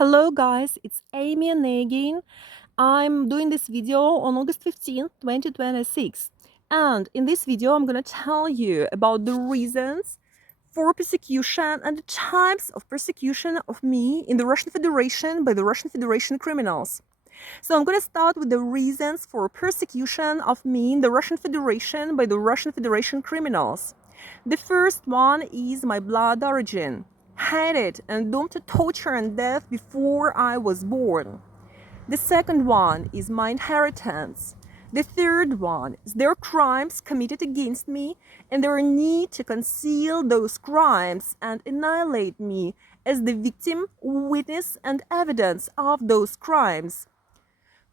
Hello guys, it's Aimi Enei again. I'm doing this video on August 15th, 2026. And in this video, I'm gonna tell you about the reasons for persecution and the types of persecution of me in the Russian Federation by the Russian Federation criminals. So I'm gonna start with the reasons for persecution of me in the Russian Federation by the Russian Federation criminals. The first one is my blood origin. Hated and doomed to torture and death before I was born. The second one is my inheritance. The third one is their crimes committed against me and their need to conceal those crimes and annihilate me as the victim, witness, and evidence of those crimes.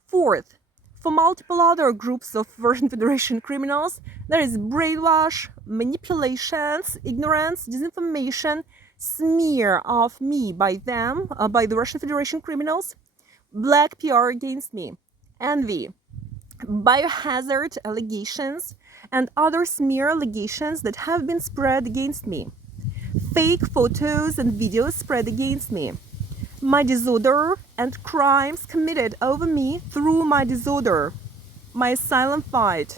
Fourth, for multiple other groups of Russian Federation criminals, there is brainwash, manipulations, ignorance, disinformation, smear of me by them, by the Russian Federation criminals, black PR against me, envy, biohazard allegations, and other smear allegations that have been spread against me, fake photos and videos spread against me, my disorder and crimes committed over me through my disorder, my silent fight.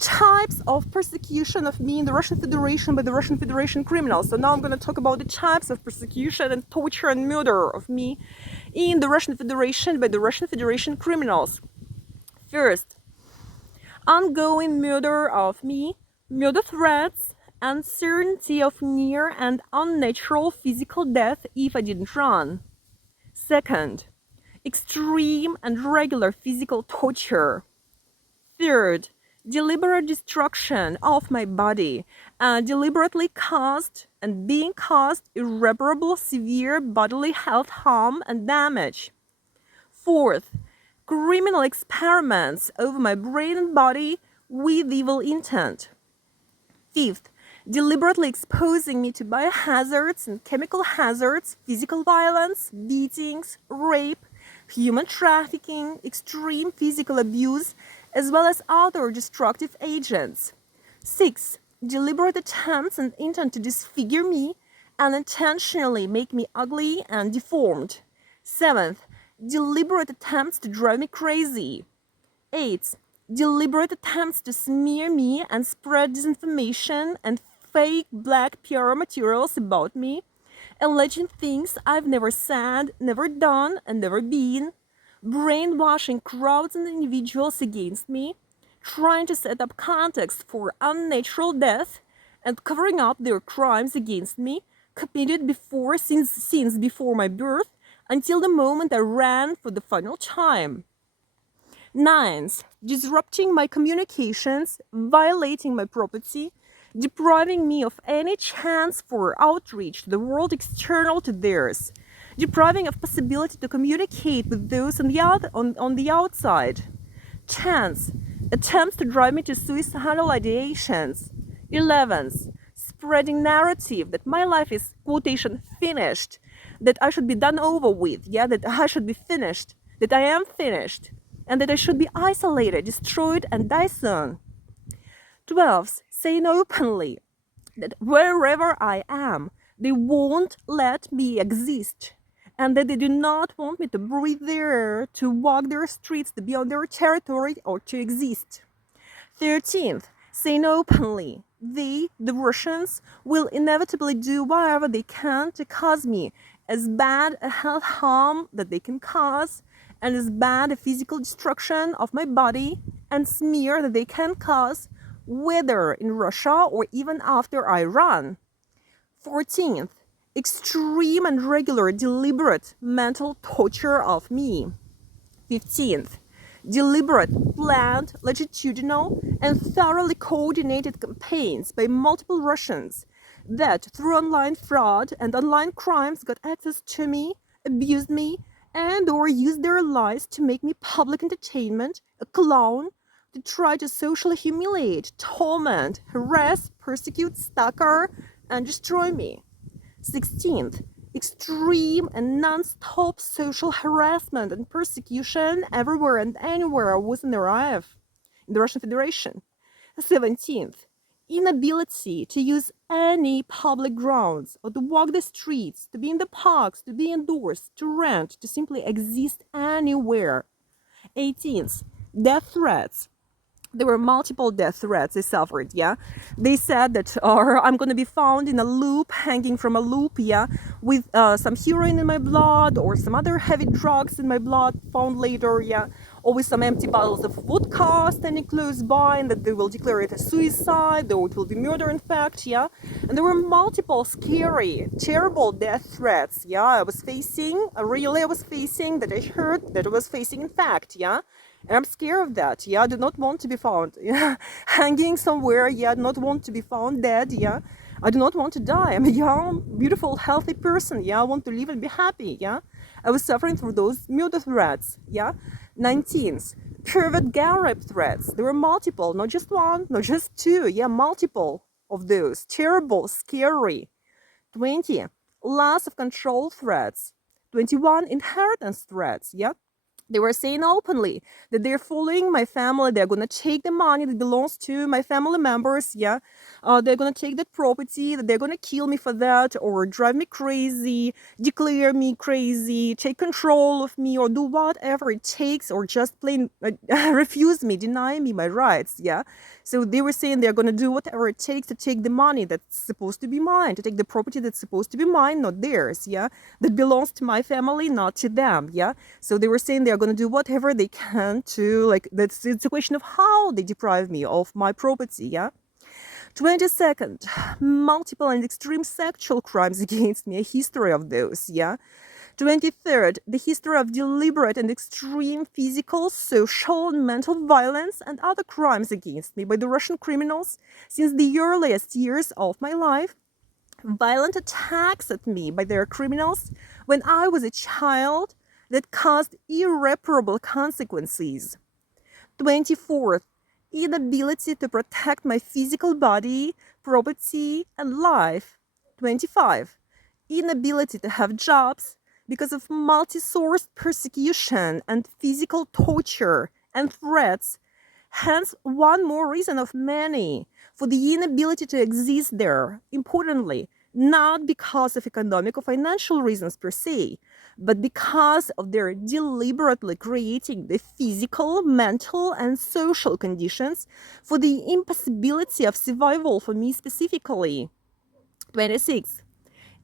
Types of persecution of me in the Russian Federation by the Russian Federation criminals. So now I'm going to talk about the types of persecution and torture and murder of me in the Russian Federation by the Russian Federation criminals. First, ongoing murder of me, murder threats, uncertainty of near and unnatural physical death if I didn't run. Second, extreme and regular physical torture. Third, deliberate destruction of my body and deliberately caused and being caused irreparable severe bodily health harm and damage. Fourth, criminal experiments over my brain and body with evil intent. Fifth, deliberately exposing me to biohazards and chemical hazards, physical violence, beatings, rape, human trafficking, extreme physical abuse, as well as other destructive agents. 6. Deliberate attempts and intent to disfigure me and intentionally make me ugly and deformed. 7th, deliberate attempts to drive me crazy. 8. Deliberate attempts to smear me and spread disinformation and fake black PR materials about me, alleging things I've never said, never done, and never been, brainwashing crowds and individuals against me, trying to set up context for unnatural death, and covering up their crimes against me, committed before since before my birth until the moment I ran for the final time. 9th, disrupting my communications, violating my property, depriving me of any chance for outreach to the world external to theirs, depriving of possibility to communicate with those on the outside. 10th, attempts to drive me to suicidal ideations. 11th, spreading narrative that my life is, quotation, finished, that I should be done over with, that I should be finished, that I am finished, and that I should be isolated, destroyed, and die soon. 12th, saying openly that wherever I am, they won't let me exist, and that they do not want me to breathe their air, to walk their streets, to be on their territory, or to exist. 13th, saying openly, they, the Russians, will inevitably do whatever they can to cause me as bad a health harm that they can cause, and as bad a physical destruction of my body and smear that they can cause, whether in Russia or even after I run. 14th, extreme and regular deliberate mental torture of me. 15th, deliberate, planned, longitudinal, and thoroughly coordinated campaigns by multiple Russians that, through online fraud and online crimes, got access to me, abused me, and or used their lies to make me public entertainment, a clown, to try to socially humiliate, torment, harass, persecute, stalker, and destroy me. 16th, extreme and non-stop social harassment and persecution everywhere and anywhere I was in the Russian Federation. 17th, inability to use any public grounds or to walk the streets, to be in the parks, to be indoors, to rent, to simply exist anywhere. 18th, death threats. There were multiple death threats they suffered, yeah. They said that I'm gonna be found in a loop, hanging from a loop, yeah, with some heroin in my blood or some other heavy drugs in my blood found later, yeah, or with some empty bottles of vodka standing close by, and that they will declare it a suicide or it will be murder in fact, yeah. And there were multiple scary, terrible death threats, yeah, I was facing that I heard that I was facing in fact, yeah. And I'm scared of that. Yeah, I do not want to be found. Yeah, hanging somewhere. Yeah, I do not want to be found dead. Yeah, I do not want to die. I'm a young, beautiful, healthy person. Yeah, I want to live and be happy. Yeah, I was suffering through those murder threats. Yeah, 19th, private gang rape threats. There were multiple, not just one, not just two. Yeah, multiple of those. Terrible, scary. 20, loss of control threats. 21, inheritance threats. Yeah. They were saying openly that they're fooling my family. They're going to take the money that belongs to my family members. Yeah. They're going to take that property, that they're going to kill me for that or drive me crazy, declare me crazy, take control of me or do whatever it takes or just plain refuse me, deny me my rights. Yeah. So they were saying they're going to do whatever it takes to take the money that's supposed to be mine, to take the property that's supposed to be mine, not theirs. Yeah. That belongs to my family, not to them. Yeah. So they were saying they're going to do whatever they can to, like, it's a question of how they deprive me of my property. Yeah. 22nd, multiple and extreme sexual crimes against me, a history of those. Yeah. 23rd, the history of deliberate and extreme physical, social, and mental violence and other crimes against me by the Russian criminals since the earliest years of my life. Violent attacks at me by their criminals when I was a child that caused irreparable consequences. 24th, inability to protect my physical body, property, and life. 25, inability to have jobs because of multi-sourced persecution and physical torture and threats. Hence, one more reason of many for the inability to exist there. Importantly, not because of economic or financial reasons per se, but because of their deliberately creating the physical, mental, and social conditions for the impossibility of survival for me specifically. 26.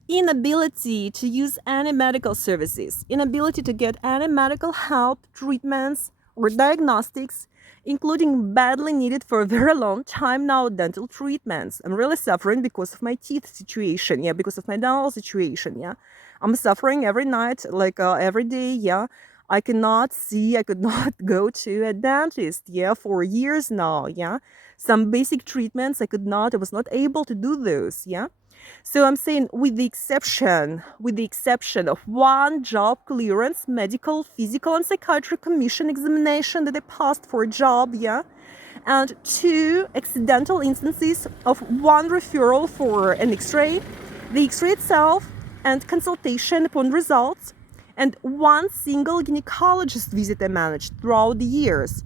Inability to use any medical services, inability to get any medical help, treatments, or diagnostics, including badly needed for a very long time now dental treatments. I'm really suffering because of my teeth situation, yeah, because of my dental situation, yeah. I'm suffering every night, like every day, yeah. I could not go to a dentist, yeah, for years now, yeah. Some basic treatments I was not able to do those, yeah. So I'm saying with the exception of one job clearance, medical, physical, and psychiatry commission examination that I passed for a job, yeah, and 2 accidental instances of 1 referral for an X-ray, the X-ray itself, and consultation upon results, and 1 single gynecologist visit I managed throughout the years.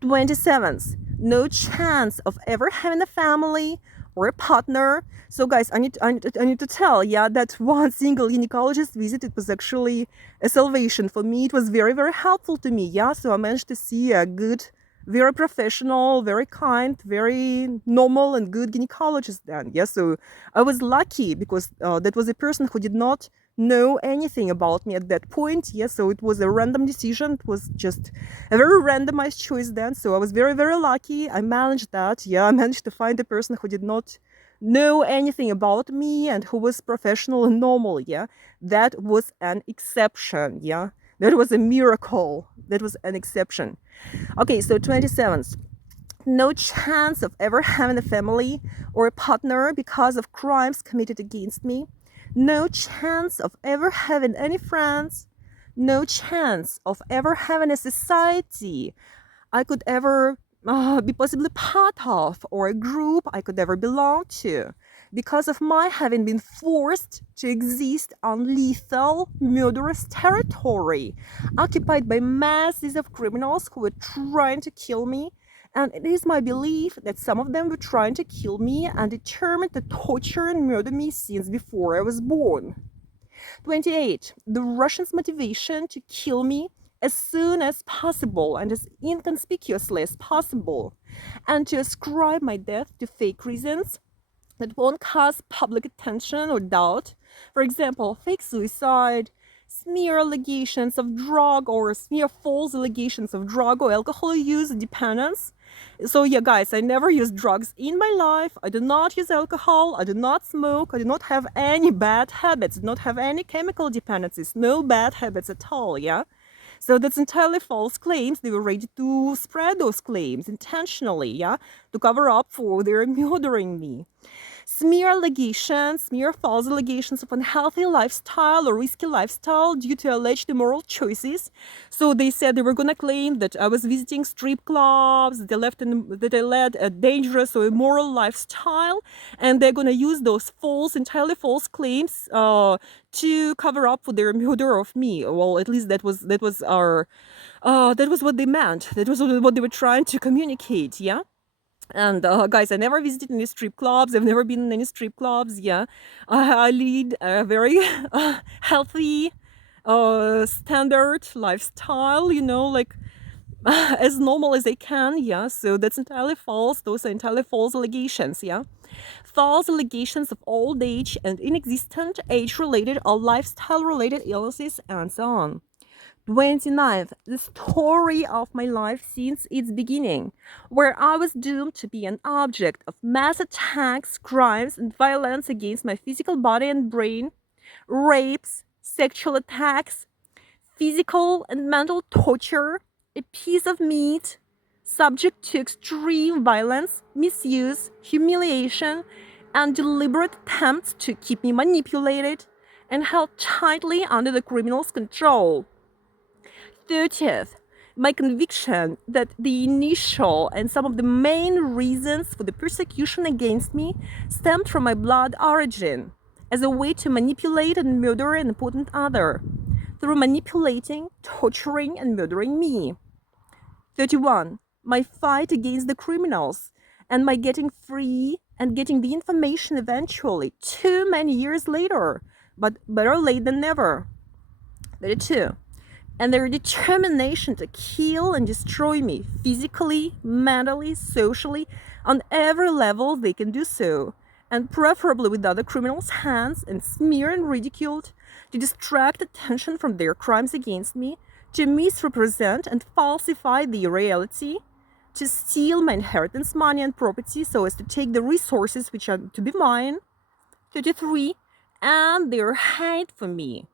27th, no chance of ever having a family or a partner. So guys, I need to tell, yeah, that 1 single gynecologist visit, it was actually a salvation for me. It was very, very helpful to me, yeah. So I managed to see a good, very professional, very kind, very normal and good gynecologist then, yeah. So I was lucky because that was a person who did not know anything about me at that point, yeah. So it was a random decision. It was just a very randomized choice then. So I was very, very lucky. I managed that, yeah. I managed to find a person who did not know anything about me and who was professional and normal, yeah. That was an exception, yeah. That was a miracle. That was an exception. Okay, so 27th, no chance of ever having a family or a partner because of crimes committed against me. No chance of ever having any friends. No chance of ever having a society I could ever be possibly part of, or a group I could ever belong to, because of my having been forced to exist on lethal, murderous territory, occupied by masses of criminals who were trying to kill me And it is my belief that some of them were trying to kill me and determined to torture and murder me since before I was born. 28. The Russians' motivation to kill me as soon as possible and as inconspicuously as possible, and to ascribe my death to fake reasons that won't cause public attention or doubt. For example, fake suicide, smear allegations of drug or smear false allegations of drug or alcohol use dependence. So yeah, guys, I never use drugs in my life. I do not use alcohol. I do not smoke. I do not have any bad habits. I do not have any chemical dependencies. No bad habits at all, yeah? So that's entirely false claims. They were ready to spread those claims intentionally, yeah? To cover up for their murdering me. Smear false allegations of unhealthy lifestyle or risky lifestyle due to alleged immoral choices. So they said they were going to claim that I was visiting strip clubs, that I led a dangerous or immoral lifestyle, and they're going to use those entirely false claims to cover up for their murder of me. Well, at least that was what they meant. That was what they were trying to communicate, yeah? And guys, I never visited any strip clubs. I've never been in any strip clubs. Yeah, I lead a very healthy, standard lifestyle. You know, like as normal as I can. Yeah, so that's entirely false. Those are entirely false allegations. Yeah, false allegations of old age and inexistent age-related or lifestyle-related illnesses, and so on. 29th, the story of my life since its beginning, where I was doomed to be an object of mass attacks, crimes, and violence against my physical body and brain, rapes, sexual attacks, physical and mental torture, a piece of meat, subject to extreme violence, misuse, humiliation, and deliberate attempts to keep me manipulated and held tightly under the criminal's control. 30th, my conviction that the initial and some of the main reasons for the persecution against me stemmed from my blood origin as a way to manipulate and murder an important other through manipulating, torturing, and murdering me. 31. My fight against the criminals and my getting free and getting the information eventually, too many years later, but better late than never. 32. And their determination to kill and destroy me physically, mentally, socially, on every level they can do so, and preferably with other criminals' hands, and smear and ridiculed, to distract attention from their crimes against me, to misrepresent and falsify the reality, to steal my inheritance money and property so as to take the resources which are to be mine. 33. And their hate for me,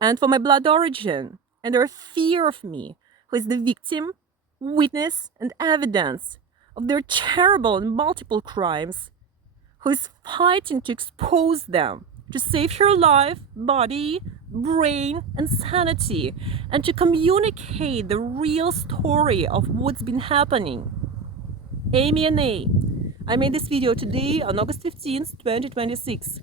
and for my blood origin, and their fear of me, who is the victim, witness, and evidence of their terrible and multiple crimes, who is fighting to expose them, to save her life, body, brain, and sanity, and to communicate the real story of what's been happening. Aimi Enei. I made this video today on August 15th, 2026.